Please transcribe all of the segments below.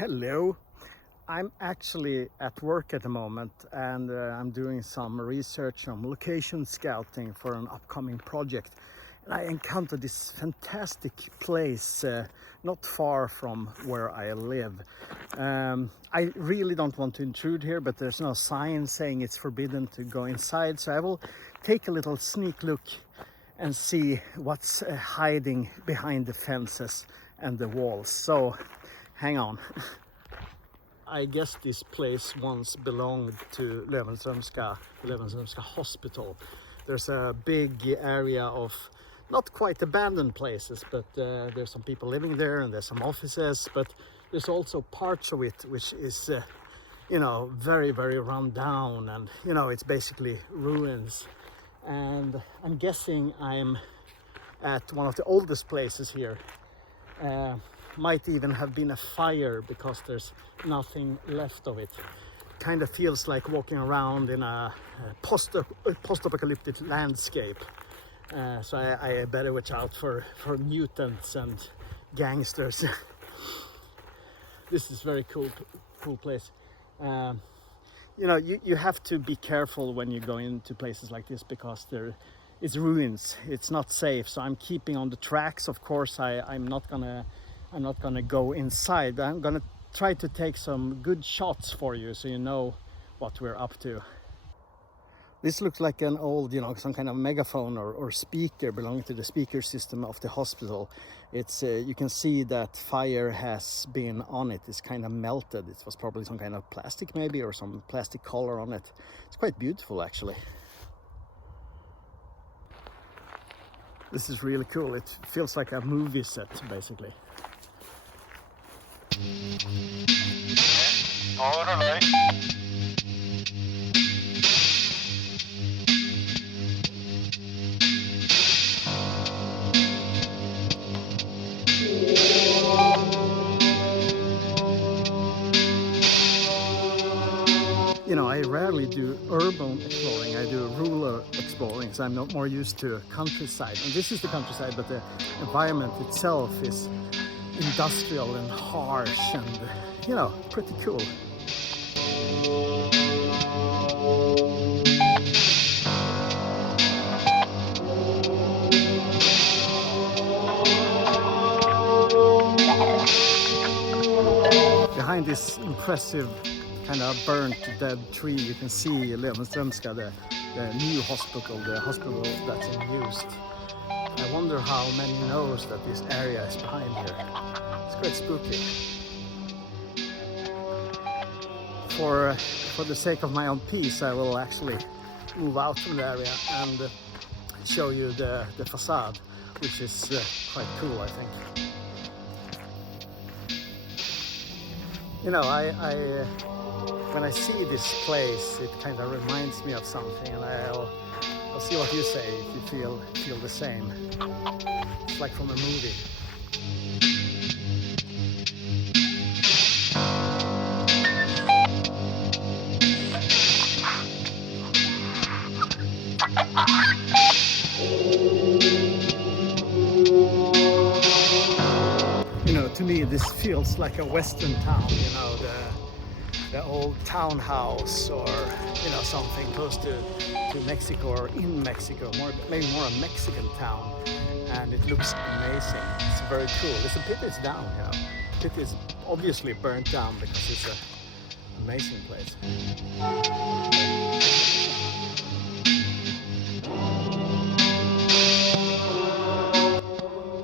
Hello, I'm actually at work at the moment and I'm doing some research on location scouting for an upcoming project. And I encountered this fantastic place not far from where I live. I really don't want to intrude here, but there's no sign saying it's forbidden to go inside, so I will take a little sneak look and see what's hiding behind the fences and the walls. So hang on. I guess this place once belonged to Löwenströmska Hospital. There's a big area of not quite abandoned places, but there's some people living there and there's some offices, but there's also parts of it which is very run down, and it's basically ruins. And I'm guessing I'm at one of the oldest places here. Might even have been a fire because there's nothing left of it. Kind of feels like walking around in a post-apocalyptic landscape. So I better watch out for mutants and gangsters. This is very cool place. You have to be careful when you go into places like this because it's ruins. It's not safe. So I'm keeping on the tracks. Of course, I'm not gonna go inside. I'm gonna try to take some good shots for you so you know what we're up to. This looks like an old, some kind of megaphone or speaker belonging to the speaker system of the hospital. It's you can see that fire has been on it. It's kind of melted. It was probably some kind of plastic maybe, or some plastic color on it. It's quite beautiful actually. This is really cool. It feels like a movie set basically. All right. I rarely do urban exploring. I do rural exploring, so I'm not more used to countryside. And this is the countryside, but the environment itself is industrial and harsh and, pretty cool. Behind this impressive kind of burnt dead tree, you can see Löwenströmska, the new hospital, the hospital that's in use. I wonder how many knows that this area is behind here. It's quite spooky. For the sake of my own peace, I will actually move out from the area and show you the facade, which is quite cool, I think. When I see this place, it kind of reminds me of something, and I'll see what you say if you feel the same. It's like from a movie. To me, this feels like a western town. The old townhouse, or something close to Mexico or in Mexico, maybe more a Mexican town, and it looks amazing. It's very cool. It's a pity it's down. The pity is obviously burnt down because it's an amazing place.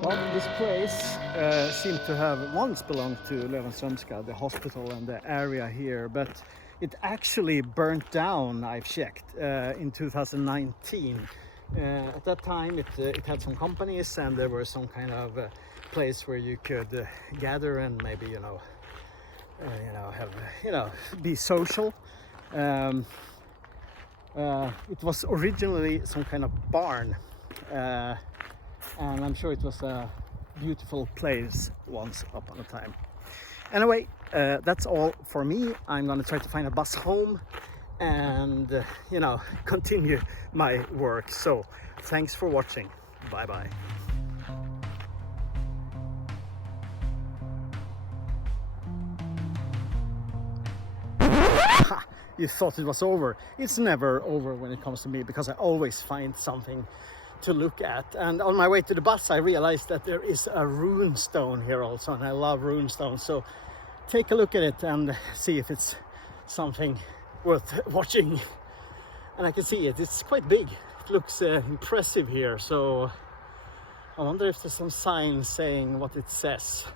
Well, this place seemed to have once belonged to Löwenströmska, the hospital and the area here, but it actually burnt down, I've checked, in 2019. At that time it had some companies, and there was some kind of place where you could gather and maybe be social. It was originally some kind of barn, and I'm sure it was a beautiful place once upon a time. Anyway, that's all for me. I'm gonna try to find a bus home and continue my work. So thanks for watching. Bye bye. you thought it was over. It's never over when it comes to me, because I always find something to look at. And on my way to the bus, I realized that there is a runestone here also, and I love runestones. So take a look at it and see if it's something worth watching. And I can see it, it's quite big. It looks impressive here. So I wonder if there's some sign saying what it says.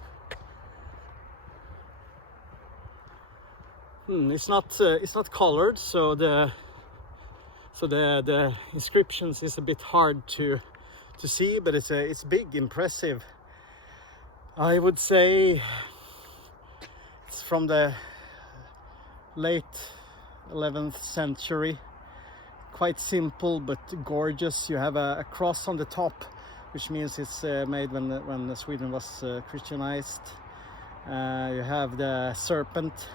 It's not colored, so the inscriptions is a bit hard to see, but it's big, impressive. I would say it's from the late 11th century. Quite simple but gorgeous. You have a cross on the top, which means it's made when Sweden was Christianized. You have the serpent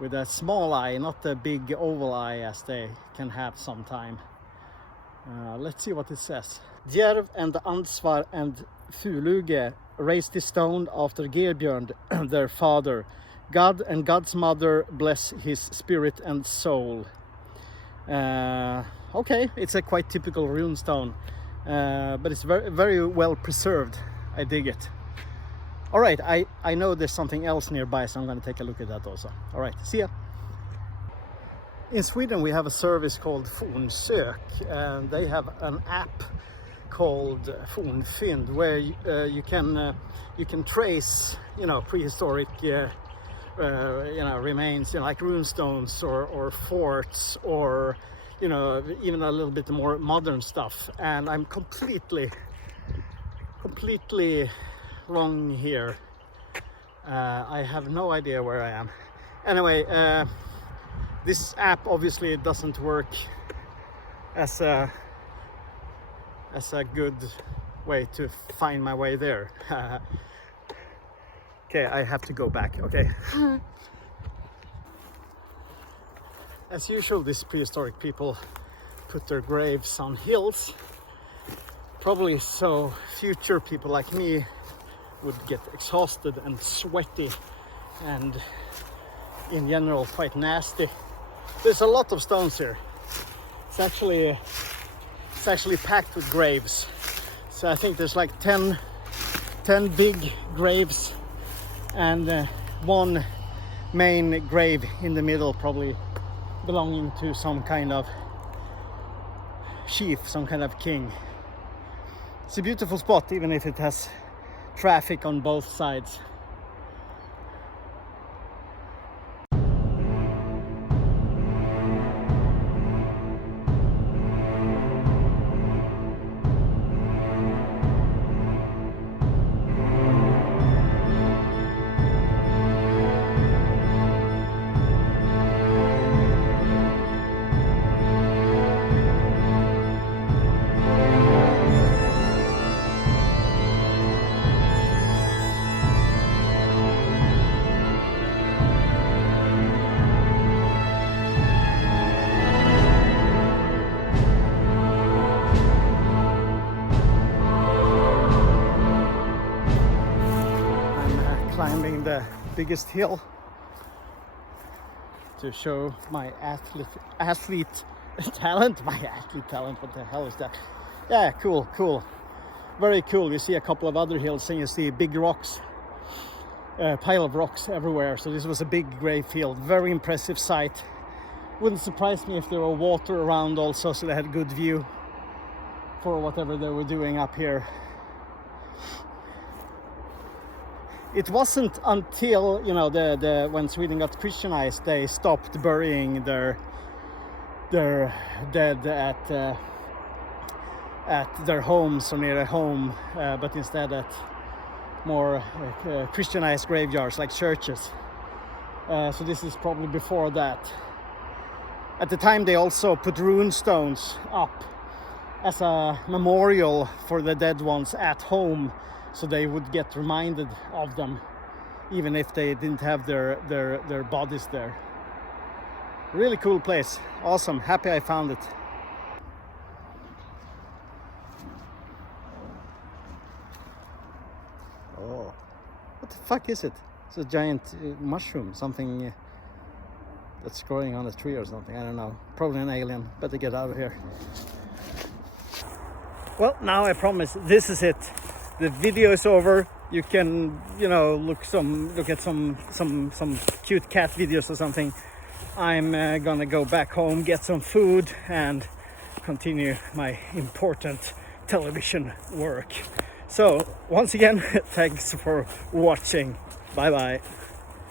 with a small eye, not the big oval eye as they can have sometime. Let's see what it says. Djärv and Ansvar and Fuluge raised the stone after Gerbjörn, their father. God and God's mother bless his spirit and soul. Okay, it's a quite typical runestone, but it's very, very well preserved. I dig it. All right, I know there's something else nearby, so I'm going to take a look at that also. All right, see ya. In Sweden, we have a service called Fornsök, and they have an app called Fornfynd, where you can trace, prehistoric, remains, like runestones or forts, or even a little bit more modern stuff. And I'm completely wrong here. I have no idea where I am. Anyway, this app obviously doesn't work as a good way to find my way there. Okay, I have to go back. Okay. As usual, these prehistoric people put their graves on hills, probably so future people like me would get exhausted and sweaty and in general quite nasty. There's a lot of stones here. It's actually packed with graves. So I think there's like 10 big graves and one main grave in the middle, probably belonging to some kind of chief, some kind of king. It's a beautiful spot, even if it has traffic on both sides. Climbing the biggest hill to show my athlete talent. My athlete talent, what the hell is that? Yeah, cool, very cool. You see a couple of other hills and you see big rocks, pile of rocks everywhere. So this was a big grave field, very impressive sight. Wouldn't surprise me if there were water around also, so they had good view for whatever they were doing up here. It wasn't until when Sweden got Christianized, they stopped burying their dead at their homes or near their home, but instead at more Christianized graveyards like churches. So this is probably before that. At the time, they also put runestones up as a memorial for the dead ones at home, so they would get reminded of them, even if they didn't have their bodies there. Really cool place. Awesome. Happy I found it. Oh, what the fuck is it? It's a giant mushroom, something that's growing on a tree or something. I don't know. Probably an alien. Better get out of here. Well, now I promise this is it. The video is over. You can, you know, look at some cute cat videos or something. I'm gonna go back home, get some food, and continue my important television work. So once again, thanks for watching. Bye bye.